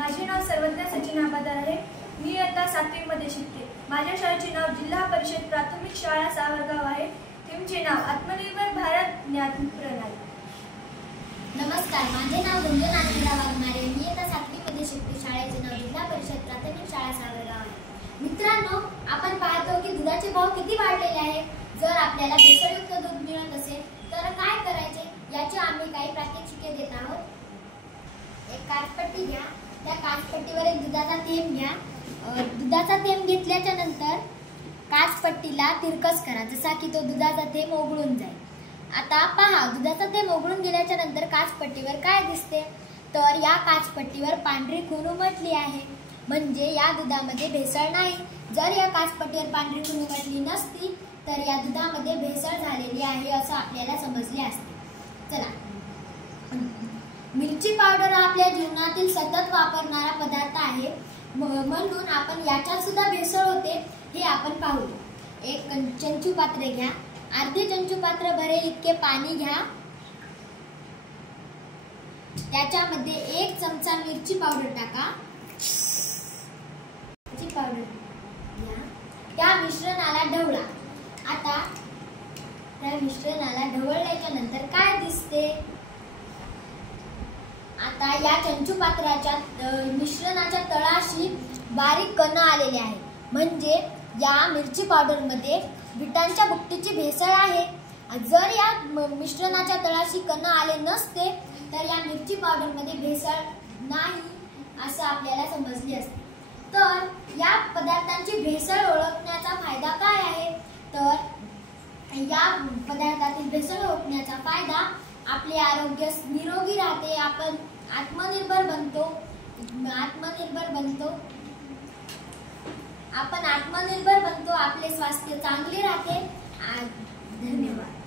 माझे नाव सर्वज्ञ सचिन आबादार आहे। मी आता 7वी मध्ये शिकते। माझ्या शाळेचे नाव जिल्हा परिषद प्राथमिक शाळा सावरगाव आहे। थीमचे नाव आत्मनिर्भर भारत ज्ञान प्रणाली। नमस्कार, माझे नाव गुंजन आनंदराव वाघमारे। मी आता 7वी मध्ये शिकते। शाळेचे नाव जिल्हा परिषद प्राथमिक शाळा सावरगाव आहे। मित्रांनो, आपण पाहतो की दुधाचे भाव किती वाढलेले आहेत। जर आपल्याला भेसळयुक्त दूध मिळत असेल तर काय करायचे याचे आम्ही काही प्रात्यक्षिके देत आहोत। एक काचपट्टी घ्या, त्या काचपट्टीवर एक दुधाचा थेंब घ्या। दुधाचा थेंब घेतल्याच्या नंतर काचपट्टीला तिरकस करा, जसा की तो दुधाचा थेंब ओघळून जाईल। आता पहा, दुधाचा थेंब ओघळून गेल्याच्या नंतर काचपट्टीवर काय दिसते, तर या काचपट्टीवर पांढरी खूण उमटली आहे, म्हणजे या दुधामध्ये भेसळ नाही। जर या काचपट्टीवर पांढरी खूण उमटली नसती तर या दुधामध्ये भेसळ झालेली आहे असं आपल्याला समजले असते। चला, मिरची पावडर आपल्या जीवनातील सतत वापरणारा पदार्थ आहे, म्हणून आपण याच्यात सुद्धा भेसळ होते हे आपण पाहू। एक चंचू पात्र घ्या, अर्धे चंचू पात्र भरेल इतके पाणी घ्या। त्याच्यामध्ये 1 चमचा मिरची पावडर टाका। मिरची पावडर घ्या, त्या मिश्रणाला ढवळा। आता त्या मिश्रणाला ढवळल्याच्या नंतर काय दिसते, आता या चंचू पात्राच्या मिश्रणाच्या तळाशी बारीक कण आलेले आहे, म्हणजे या मिरची पावडर मध्ये बिटांच्या भुकटीची भेसळ आहे। जर या मिश्रणाच्या तळाशी कण आले नसते तर या मिरची पावडर मध्ये भेसळ नाही असं आपल्याला समजले असते। तर या पदार्थांची भेसळ ओळखण्याचा फायदा काय आहे, तर या पदार्थातील भेसळ ओळखण्याचा फायदा आपले आरोग्य निरोगी राहते, आपण आत्मनिर्भर बनतो, आपले स्वास्थ्य चांगले राहते। धन्यवाद।